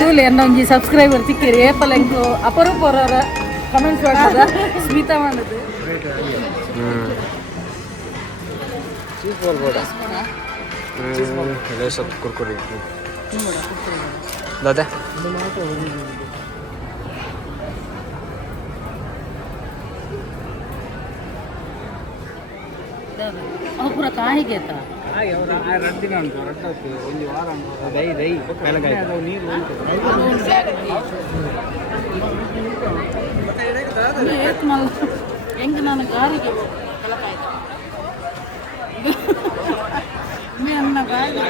ತೂಲೆ ಎನ್ನ ಒಂಜಿ ಸಬ್ಸ್ಕ್ರೈಬರ್ ಸಿಕ್ಕಿರಿ ಏಪಲ ಎಂಕು ಅಪರೂಪ ಹೊರವರ ಕಮೆಂಟ್ಸ್ ಮಾಡ್ತದ ಸ್ಮಿತಾ ಮಾಡೋದು ಕುರ್ಕುರಿ ದಾದಾ ಪೂರ ಕಾಯಿಗೆ ರಡ್ಡಿನ ಉಂಟು ರಡ್ಡಕ್ಕೆ ಒಂದು ವಾರ ದೈ ದೈ ಬೆಳಗಾಯಿ ನೀರು ಹೆಂಗೆ ನಾನು ಗಾರಿಗೆ ಅನ್ನ ಗಾಳಿ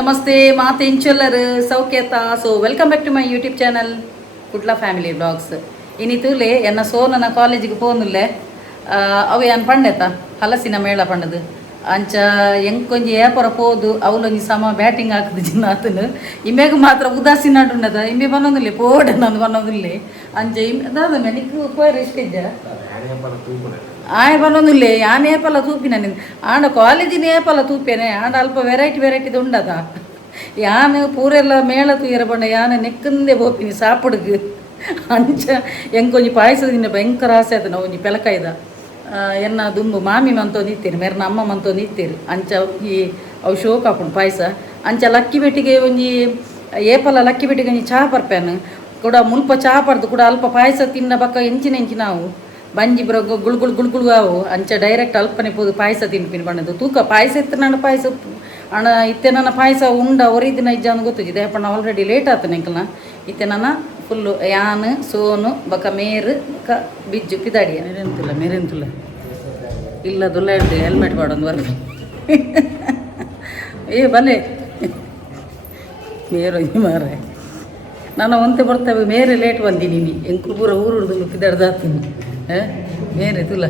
ನಮಸ್ತೆ ಮಾತೆಂಚಲ್ಲರು ಸೌಖ್ಯತ so welcome back to my YouTube channel Kudla family vlogs ಇನ್ನಿತೂಲೆ ಎನ್ನ ಸೋನನ ಕಾಲೇಜಿಗೆ ಪೋನುಲ್ಲೆ ಅವು ಏನು ಪಂಡೆತ ಹಲಸಿನ ಮೇಳ ಪಂಡದು ಅಂಚ ಎಂಕೊಂಜಿ ಏಪರ ಪೋದು ಅವಲೊಂಜಿ ಸಮ ಬ್ಯಾಟಿಂಗ್ ಹಾಕದು ಜಿನ್ನ ಆತನು ಇಮ್ಮೆಗೆ ಮಾತ್ರ ಉದಾಸೀನ ಉಂಡದ ಇಮ್ಮೆ ಬನ್ನೋದಿಲ್ಲ ಪೋಡೆ ನಂದು ಬನ್ನೋದಿಲ್ಲ ಅಂಚ ದಾದ ನಿಕ್ಕು ಪೋಯರ್ ಇಷ್ಟಿದ್ದ ಆಯ್ ಬನ್ನೋದಿಲ್ಲ ಯಾನ್ ಏಪಲ ತೂಪಿನ ನಿಂದು ಆಂಡ ಕಾಲೇಜಿನ ಏಪಲ ತೂಪೇನೆ ಆಂಡ ಅಲ್ಪ ವೆರೈಟಿದು ಉಂಡದ ಯಾನು ಪೂರೆಲ್ಲ ಮೇಳ ತೂಯರ ಬಂಡ ಯಾನ ನೆಕ್ಕಂದೆ ಬೋಪಿನಿ ಸಾಪಡ್ಗು ಅಂಚ ಎಂಕೊಂಜಿ ಪಾಯಸದಿಂದ ಭಯಂಕರ ಆಸೆ ಆಯ್ತು ನಾವು ಒಂಜಿ ಪೆಲಕಾಯ್ದ ಎನ್ನ ದುಂಬು ಮಾಮಿ ಮಂತೊಂದು ಇತ್ತೀರಿ ಮೇರ್ನ ಅಮ್ಮ ಮಂತೊಂದು ಇತ್ತೀರಿ ಅಂಚ ಈ ಅವು ಶೋಕ್ ಹಾಕೊಂಡು ಪಾಯಸ ಅಂಚ ಲಕ್ಕಿ ಬೆಟ್ಟಿಗೆ ಒಂಜಿ ಏಪಲ ಲಕ್ಕಿ ಬೆಟ್ಟಿಗೆ ಒಂಜಿ ಚಹಾ ಬರ್ಪೇನು ಕೂಡ ಮುಲ್ಪ ಚಹಾ ಪಡ್ದು ಕೂಡ ಅಲ್ಪ ಪಾಯಸ ತಿನ್ನ ಬಕ್ಕ ಎಂಚಿನ ನಾವು ಬಂಜಿ ಬರೋ ಗುಳ್ಗುಳು ಅವು ಅಂಚ ಡೈರೆಕ್ಟ್ ಅಲ್ಪನೆ ಪೋದು ಪಾಯಸ ತಿನ್ಪಿನ ಬಣ್ಣದು ತೂಕ ಪಾಯಸ ಇತ್ತು ನನ್ನ ಪಾಯಸ ಅಣ್ಣ ಇತ್ತೆ ನನ್ನ ಪಾಯಸ ಉಂಡ ಒರಿದಿನ ಇಜ್ಜ ಅಂತ ಗೊತ್ತಿದ್ದೆ ಅಪ್ಪ ನಾ ಆಲ್ರೆಡಿ ಲೇಟ್ ಆತನ ಎಂಕಲ್ನ ಇತ್ತೆ ನನ್ನ ಫುಲ್ಲು ಯಾನ್ ಸೋನು ಬಕ ಮೇರು ಬಕ ಬಿಜ್ಜು ಪಿದಾಡಿ ಮೇರೆಂತಿಲ್ಲ ಇಲ್ಲದುಲ್ಲ ಹೇಳ್ದೆ ಹೆಲ್ಮೆಟ್ ಮಾಡೊಂದು ವರ್ಗ ಏ ಬಲೆ ಮೇರು ಮಾರೆ ನಾನು ಒಂತೆ ಬರ್ತವೆ ಮೇರೆ ಲೇಟ್ ಬಂದಿನಿ ಎಂಕು ಪೂರ ಊರುಡ್ದು ಪಿದಾಡ್ದಾತೀನಿ ಮೇರೆ ತುಲ್ಲ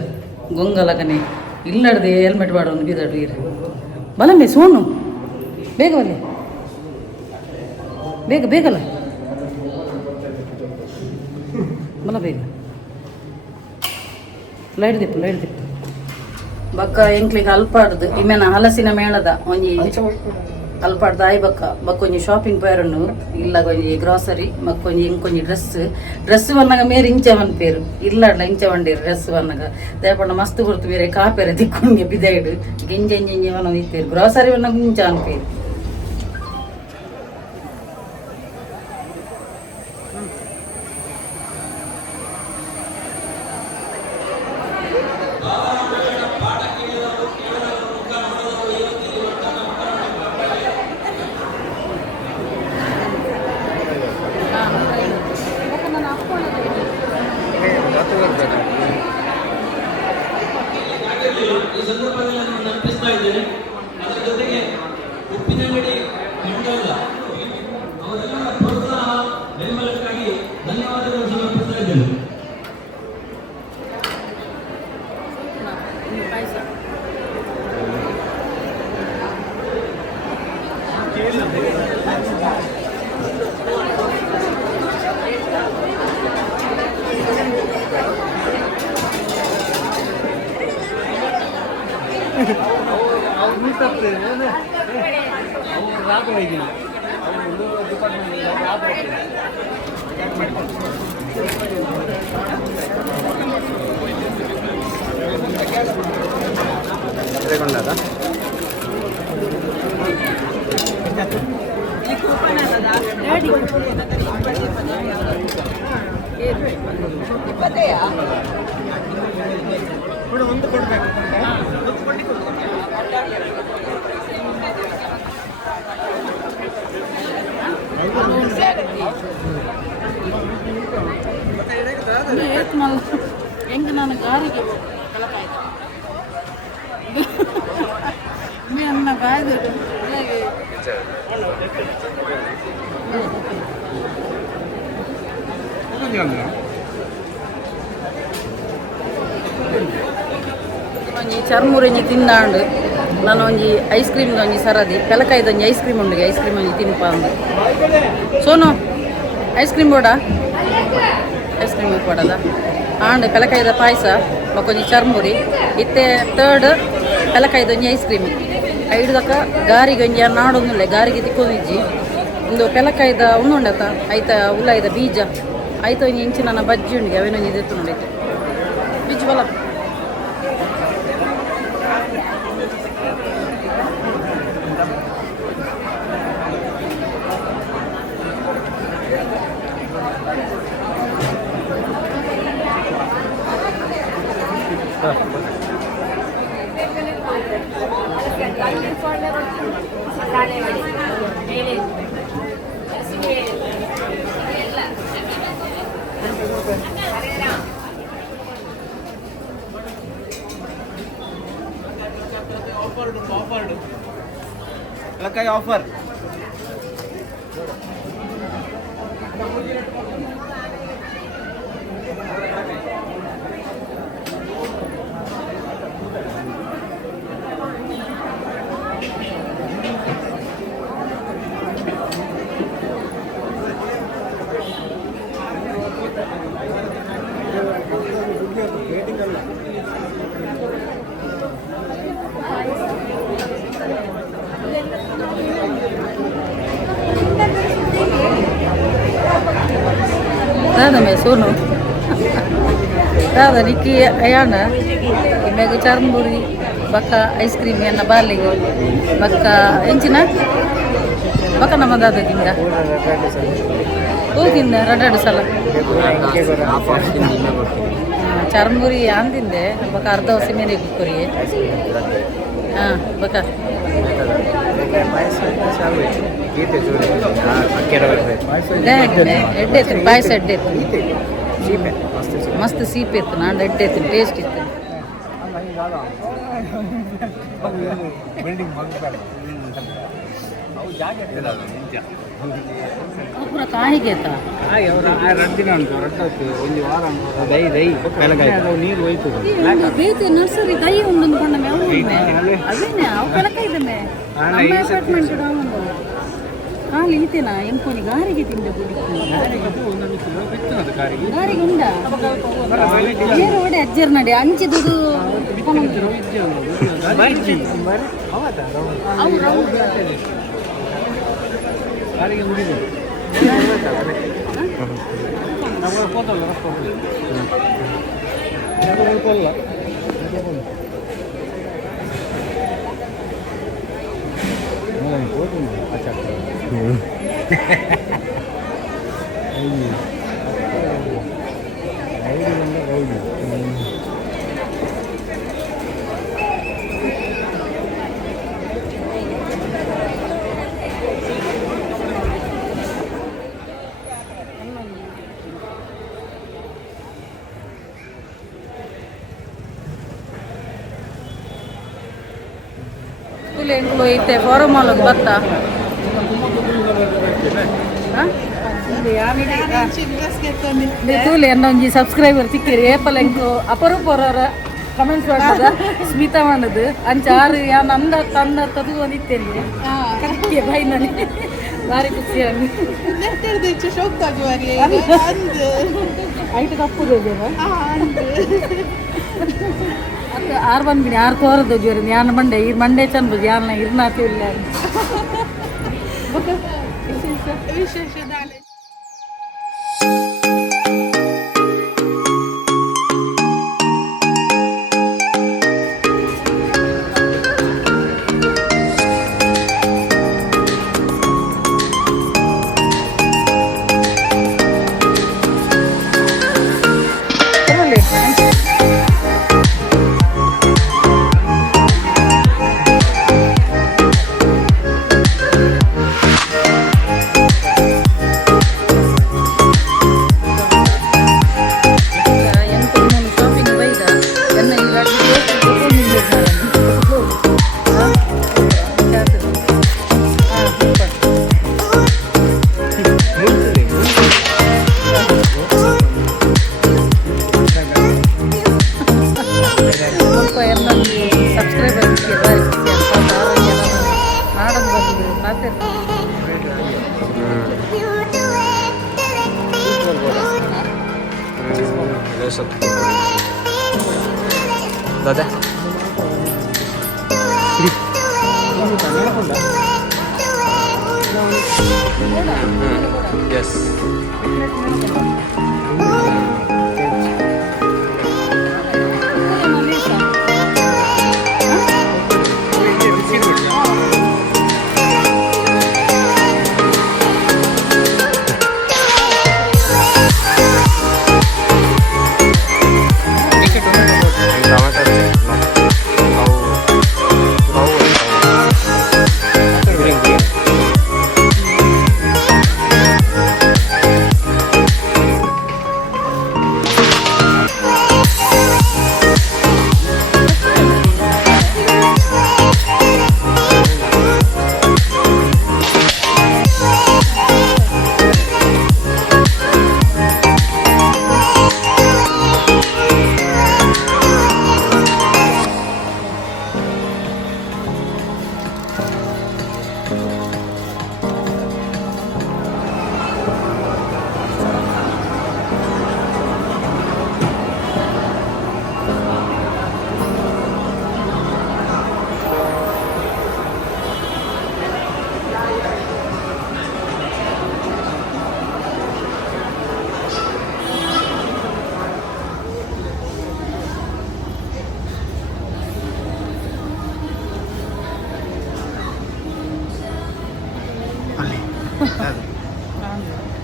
ಗೊಂಗಲಕನೆ ಇಲ್ಲಡ್ದೆ ಹೆಲ್ಮೆಟ್ ಮಾಡೋನು ಪಿದಾಡು ಇರ ಬಲಮೆ ಸೋನು ಬೇಗ ಬಲೆ ಬೇಗಲ್ಲ ಬಲ ಬೇಗ ಲೈಟ್ ದಿಪ್ಪು ಬಕ್ಕ ಎಂಕ್ಲಿಗೆ ಅಲ್ಪಾಡ್ದು ಇಮೇನ ಹಲಸಿನ ಮೇಳದ ಒಂಜಿ ಅಲ್ಪಾಡ್ದು ಆಯ್ ಬಕ್ಕೊಂಜಿ ಶಾಪಿಂಗ್ ಪೇರನ್ನು ಇಲ್ಲ ಕೊಂಜಿ ಗ್ರಾಸರಿ ಮಕ್ಕೊಂಜಿ ಎಂಕೊಂಜಿ ಡ್ರೆಸ್ ಬನ್ನಾಗ ಮೇರೆ ಇಂಚ ಒಂದು ಪೇರು ಇಲ್ಲಡ್ಲ ಇಂಚ ಬಂಡೀರು ಡ್ರೆಸ್ ಬನ್ನಾಗ ದೇಪಣ್ಣ ಮಸ್ತ್ ಕೊಡ್ತು ಬೇರೆ ಕಾಪೇರ ತಿಕ್ಕೊಂಡೆ ಬಿದೈಡು ಗೆಂಜಿ ಒನ್ನೊಂದು ಇತ್ತೇರು ಗ್ರಾಸರಿ ಬನ್ನಾಗ ಇಂಚ ಒಂದು ಪೇರು ಈ ಸಂದರ್ಭದಲ್ಲಿ ನಾನು ನೆನಪಿಸ್ತಾ ಇದ್ದೇನೆ. ಅದರ ಜೊತೆಗೆ ಉಪ್ಪಿನಂಗಡಿ ಮಂಡಲ ಅವರೆಲ್ಲರ ಪ್ರೋತ್ಸಾಹ ಬೆಂಬಲಕ್ಕಾಗಿ ಧನ್ಯವಾದಗಳು ಸಮರ್ಪಿಸ್ತಾ ಇದ್ದೇನೆ. ಹೆಂಗೆ ನಾನು ಗಾರಿಗೆ ಅನ್ನ ಕಾಯ್ದು ಚರ್ಮುರಂಜಿ ತಿನ್ನಾಂಡು ನಾನು ಒಂಜಿ ಐಸ್ ಕ್ರೀಮ್ಗೆ ಒಂಜಿ ಸರದಿ ಪೆಲಕಾಯ್ದು ಒಂಜಿ ಐಸ್ ಕ್ರೀಮ್ ಉಂಡು ಐಸ್ ಕ್ರೀಮ್ ಒಂಜಿ ತಿನ್ಪ ಅಂದು ಸೋನು ಐಸ್ ಕ್ರೀಮ್ ಬೋಡ ಐಸ್ ಕ್ರೀಮ್ ಕೊಡಲ್ಲ ಆಂಡ್ ಪೆಲಕಾಯ್ದ ಪಾಯಸ ಮಕ್ಕೊಂಜಿ ಚರ್ಮುರಿ ಇತ್ತೆ ತರ್ಡ್ ಪೆಲಕಾಯ್ದು ಒಂಜಿ ಐಸ್ ಕ್ರೀಮ್ ಐಡ್ದಕ್ಕ ಗಾರಿಗೆ ಒಂಜಿ ನಾಡೊಂದುಲ್ಲೆ ಗಾರಿಗೆ ತಿಕ್ಕೊಂದಿಜ್ಜಿ ಒಂದು ಪೆಲಕಾಯ್ದ ಉಂಡುಂಡತ ಐತ ಉಳ್ಳಾಯ್ದ ಬೀಜ ಆಯ್ತು ಒಂಜಿ ಇಂಚು ನನ್ನ ಬಜ್ಜಿ ಉಂಡಿಗೆ ಅವೇನೊಂಜಿ ಇದೆತ್ತು ನೋಡೈತೆ ಬೀಜ ಬಲ ಆಫರ್ दादा मैं सोनू दादा निकी अयाना मेग चरमूरी बक्का ऐस क्रीम एन्न बार्लिगे बक्का ಎಂಚಿನ बक्का ನಮ್ಮ दादा ತಿಂದ ತಿಂದ ರಡ್ಡು ಸಲ ಚರ್ಮುರಿ ಯಾನ್ ತಿಂದೆ ಬಕ್ಕ ಅರ್ಧ ಹೊಸಿ ಮೇಲೆ ಕುರಿ ಹಾಂ ಬಕ್ಕ ಎಡ್ಡೆ ಪಾಯಸ ಎಡ್ಡೆ ಮಸ್ತ್ ಸೀಪ್ ಇತ್ತು ನಾನು ಎಡ್ಡೆ ಟೇಸ್ಟ್ ಇತ್ತು ಪೂರ ಕಾಯಿಗೆ ನೀರು ಹೋಯ್ತು ಬೇತೆ ನರ್ಸರಿ ದೈ ಉಂಡು ಅದೇನೆ ಅವು ಕಲಕೈದನೆ ಅಪಾರ್ಟ್ಮೆಂಟ್ ಕಾಲು ಈತೇನಾ ಎಂಕೋನಿ ಗಾರಿಗೆ ತಿಂದೆ ಗಾರಿಗೆ ಉಂಡ ಏರು ಒಡೆ ಅಜ್ಜರ್ ನಡೆ ಅಂಚಿದುದು ಗಾರಿಗೆ ಮುಡಿದು ಹೋದಲ್ಲ ಎಂಕ್ಲು ಐತೆ ಫಾರಮ್ ಹಾಲಿಗೆ ಬರ್ತಾ ತೂಲೆ ಎನ್ನ ಒಂಜಿ ಸಬ್ಸ್ಕ್ರೈಬರ್ ತಿಕ್ಕಿರಿ ಏಪಲ್ ಎಂಕು ಅಪರೂಪ ಹೊರವರ ಕಮೆಂಟ್ಸ್ ಮಾಡ್ತದ ಸ್ಮಿತಾ ಮಾಡೋದು ಅಂಚ ಆರು ಯಾನ್ ಅಂದ ತಂದ ತದು ಒಂದಿತ್ತೇನೆ ಕರೆಕ್ಟ್ ಬೈನಲ್ಲಿ ಭಾರಿ ಖುಷಿ ಐಟು ಕಪ್ಪುದು ಅದು ಆರು ಬಂದ್ಬಿಡಿ ಆರು ತೋರದ್ದು ಜೋರಿ ಯಾನ ಮಂಡೆ ಈ ಮಂಡೆ ಚಂದ ಯಾನ ಇರ್ನಾತಿ ಇಲ್ಲ ವಿಶೇಷ ತೋರಿಸೋದು ದಾದಾ ಎಸ್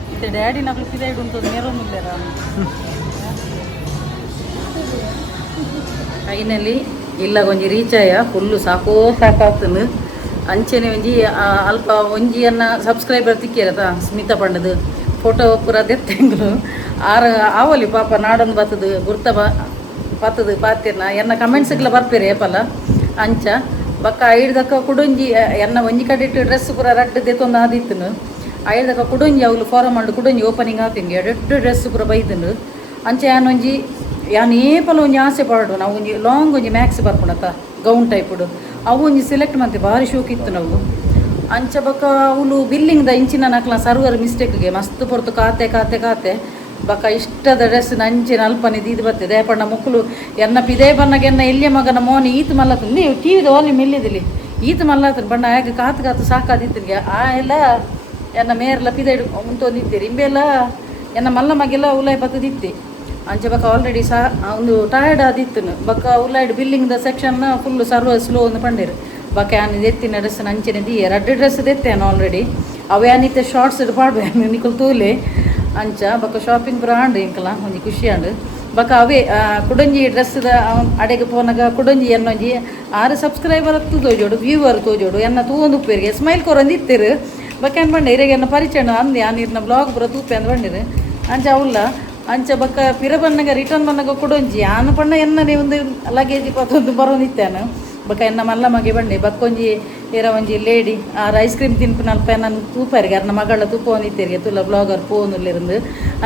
ಇತ್ತೆ ಡ್ಯಾಡಿ నాకు ಪಿದೈಡ್ ఉంటుంది నేరొന്നുలేరా ಫೈನಲಿ ಇಲ್ಲ ಒಂಜಿ ರೀಚ್ ಆಯ ಫುಲ್ಲು ಸಾಕಾಗ್ತನು ಅಂಚೆನೆ ಒಂಜಿ ಅಲ್ಪ ಒಂಜಿಯನ್ನ ಸಬ್ಸ್ಕ್ರೈಬರ್ ತಿಕ್ಕಿರತ ಸ್ಮಿತಾ ಪಂಡದು ಫೋಟೋ ಪೂರ ದೆತ್ತೆಂಗ್ಲು ಆವಲಿ ಪಾಪ ನಾಡೊಂದು ಬತ್ತದು ಗುರ್ತ ಬತ್ತದು ಪಾತೆರ್ನ ಎನ್ನ ಕಮೆಂಟ್ಸ್ಗೆಲ್ಲ ಬರ್ಪೇರೆ ಏಪಲ ಅಂಚ ಬಕ್ಕ ಐಡ್ದಕ್ಕ ಕುಡೊಂಜಿ ಎನ್ನ ಒಂಜಿ ಕಡೆ ಇಟ್ಟು ಡ್ರೆಸ್ ಪೂರ ರಡ್ಡು ದೆತ್ತೊಂದು ಆದಿತ್ತನು ಐಡ್ದಕ್ಕ ಕುಡೊಂಜಿ ಅವ್ಲು ಫಾರಮ್ ಮಾಡಿ ಕುಡೊಂಜಿ ಓಪನಿಂಗ್ ಆತಿಂಗೆ ಎರಡು ಡ್ರೆಸ್ ಪೂರ ಬೈದನು ಅಂಚ ಯಾನೊಂಜಿ ಯಾನ್ ಏಪಲ ಒಂಜಿ ಆಸೆ ಪಾಡು ನಾವು ಒಂಜಿ ಲಾಂಗ್ ಒಂಜಿ ಮ್ಯಾಕ್ಸ್ ಬರ್ಪುಣತ ಗೌನ್ ಟೈಪುಡು ಅವು ಒಂಜಿ ಸೆಲೆಕ್ಟ್ ಮಾಡ್ತೆ ಭಾರಿ ಶೋಕ್ ಇತ್ತು ನಾವು ಅಂಚ ಬಕ್ಕ ಅವಳು ಬಿಲ್ಲಿಂಗ್ದ ಇಂಚಿನ ನಕ್ಲ ಸರ್ವರ್ ಮಿಸ್ಟೇಕ್ಗೆ ಮಸ್ತ್ ಪೊರ್ತು ಕಾತೆ ಬಕ್ಕ ಇಷ್ಟದ ಡ್ರೆಸ್ ನಂಚಿನ ಅಲ್ಪನೆ ದೀದು ಬರ್ತದೆ ದಯಪಣ್ಣ ಮಕ್ಕಳು ಎನ್ನ ಪಿದೇ ಬಣ್ಣಗೆ ಎನ್ನ ಎಲ್ಲಿಯ ಮಗನ ಮೋನಿ ಈತ ಮಲ್ಲತ್ತು ನೀವು ಟಿವಿದ ವಾಲ್ಯೂಮ್ ಎಲ್ಲಿದಿಲ್ಲಿ ಈತ ಮಲ್ಲತ್ತನ ಬಣ್ಣ ಹೇಗೆ ಕಾತು ಸಾಕಾದಿತ್ತಿಗೆ ಆ ಎಲ್ಲ ಎನ್ನ ಮೇರೆಲ್ಲ ಪಿದೆ ಮುಂತೊಂದಿತ್ತೀರಿ ಇಂಬೆಲ್ಲ ಎನ್ನ ಮಲ್ಲ ಮಗೆಲ್ಲ ಉಲಾಯ್ ಬತ್ತದಿತ್ತಿ ಅಂಚೆ ಬಕ್ಕ ಆಲ್ರೆಡಿ ಒಂದು ಟಯರ್ಡ್ ಆದಿತ್ತು ಬಕ್ಕ ಉಲಾಯ್ಡ್ ಬಿಲ್ಲಿಂಗ್ದ ಸೆಕ್ಷನ್ ಫುಲ್ ಸರ್ವರ್ ಸ್ಲೋ ಒಂದು ಪಂಡಿರು ಬಕ್ಕ ಯಾನು ಎತ್ತಿನ ಡ್ರೆಸ್ ನಂಚಿನ ದಿಯ ರಡ್ಡು ಡ್ರೆಸ್ ಎತ್ತೇನು ಆಲ್ರೆಡಿ ಅವೇನಿತ್ತೆ ಶಾರ್ಟ್ಸ್ ಪಾಡ್ಬೇ ನಿಕಲ್ ತೂಲೆ ಅಂಚ ಬಕ್ಕ ಶಾಪಿಂಗ್ ಪೂರ ಆಂಡು ಇಂಕಲ ಒಂಜಿ ಖುಷಿ ಆಂಡು ಬಕ್ಕ ಅವೇ ಕುಡಂಜಿ ಡ್ರೆಸ್ದ ಅಡೆಗೆ ಪೋನಾಗ ಕುಡಂಜಿ ಎನ್ನೊಂಜಿ 6 ಸಬ್ಸ್ಕ್ರೈಬರ್ ಹತ್ತು ತೋಜೋಡು ವ್ಯೂವರ್ ತೋಜೋಡು ಎನ್ನ ತೂವೊಂದು ಉಪ್ಪೇರಿಗೆ ಸ್ಮೈಲ್ ಕೊರೊಂದು ಇತ್ತಿರು ಬಕ್ಕ ಏನು ಬಂಡೆ ಇರೆಗೆ ಎನ್ನ ಪರಿಚಯ ಅಂದು ಆ ನೀರಿನ ಬ್ಲಾಗ್ ಪೂರ ತೂಪೆ ಅಂದು ಬಂಡಿರು ಅಂಚ ಅವಲ್ಲ ಅಂಚ ಬಕ್ಕ ಪಿರ ಬಣ್ಣಗ ರಿಟರ್ನ್ ಬಣ್ಣಗ ಕೊಡೊಂಜಿ ಆನು ಪಣ್ಣ ಎನ್ನನೆ ಒಂದು ಲಗೇಜ್ ಪತ್ತೊಂದು ಬರೋನಿತ್ತಾನು ಬಕ್ಕ ಎನ್ನ ಮಲ್ಲ ಮಗೆ ಬಂಡೆ ಬಕ್ಕೊಂಜಿ ಇರ ಒಂಜಿ ಲೇಡಿ ಐಸ್ ಕ್ರೀಮ್ ತಿನ್ಪಿನ ಅಲ್ಪ ನಾನು ತೂಪಾರಿಗೆ ಅರ್ನ ಮಗಳ ತೂಪೋನಿತ್ತೇರಿಗೆ ತುಲ ಬ್ಲಾಗರ್ ಪೋನುಲ್ಲಿருந்து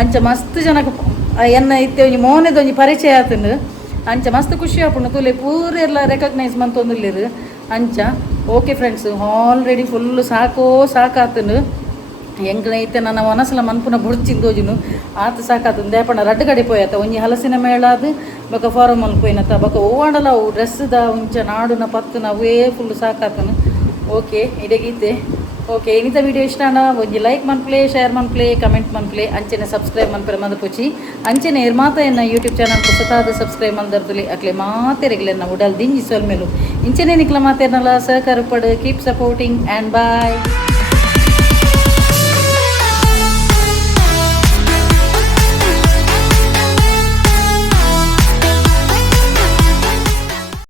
ಅಂಚ ಮಸ್ತ್ ಜನಕ್ಕೆ ಎನ್ನ ಇತ್ತೆ ಒಂಜಿ ಮೋನೆದ ಒಂಜಿ ಪರಿಚಯ ಆತನು ಅಂಚ ಮಸ್ತ್ ಖುಷಿ ಆಪುಂಡು ತುಲೆ ಪೂರ ಎಲ್ಲ ರೆಕಗ್ನೈಸ್ ಮಂತೊಂದುಲ್ಲಿರು ಅಂಚ ಓಕೆ ಫ್ರೆಂಡ್ಸ್ ಆಲ್ರೆಡಿ ಫುಲ್ಲು ಸಾಕಾತನು ಎಂಗ್ನೈತೆ ನನ್ನ ಮನಸ್ಸಲ ಮನ್ಪುನ ಬುಡ್ಚಿಂದೋಜುನು ಆತ ಸಾಕಾತು ದೇಪಣ್ಣ ರಡ್ಡು ಕಡೆ ಪೋಯತ್ತ ಒಂಜಿ ಹಲಸಿನ ಮೇಳ ಅದು ಬೊಕ ಫಾರಮ್ ಅಲ್ಲಿ ಪೋಯಿನತ್ತ ಬೊಕ ಓವಾಂಡಲ ಅವು ಡ್ರೆಸ್ದ ಒಂಚ ನಾಡುನ ಪತ್ತುನ ಅವೇ ಫುಲ್ ಸಾಕಾತನು ಓಕೆ ಇಡಗೀತೆ ಓಕೆ ಇನ್ನಿತ ವಿಡಿಯೋ ಇಷ್ಟ ಆಂಡ ಒಂಜಿ ಲೈಕ್ ಮನ್ಪ್ಲೆ ಶೇರ್ ಮನ್ಪ್ಲೆ ಕಮೆಂಟ್ ಮನ್ಪ್ಲೆ ಅಂಚೆನೆ ಸಬ್ಸ್ಕ್ರೈಬ್ ಮನ್ಪರೆ ಮದಪುಚಿ ಅಂಚೆನೆ ಇರ್ಮಾತ ಎನ್ನ ಯೂಟ್ಯೂಬ್ ಚಾನಲ್ ಹೊಸತಾದ ಸಬ್ಸ್ಕ್ರೈಬ್ ಮಲ್ದರ್ದುಲಿ ಅಕ್ಲೆ ಮಾತೆರೆಗ್ಲೆ ಎನ್ನ ಉಡಲ್ ದಿಂಜಿ ಸೊಲ್ಮೇಲು ಇಂಚೆನೆ ನಿಕ್ಲ ಮಾತೆರ್ನಲ್ಲ ಸಹಕಾರ ಪಡು ಕೀಪ್ ಸಪೋರ್ಟಿಂಗ್ ಆ್ಯಂಡ್ ಬಾಯ್.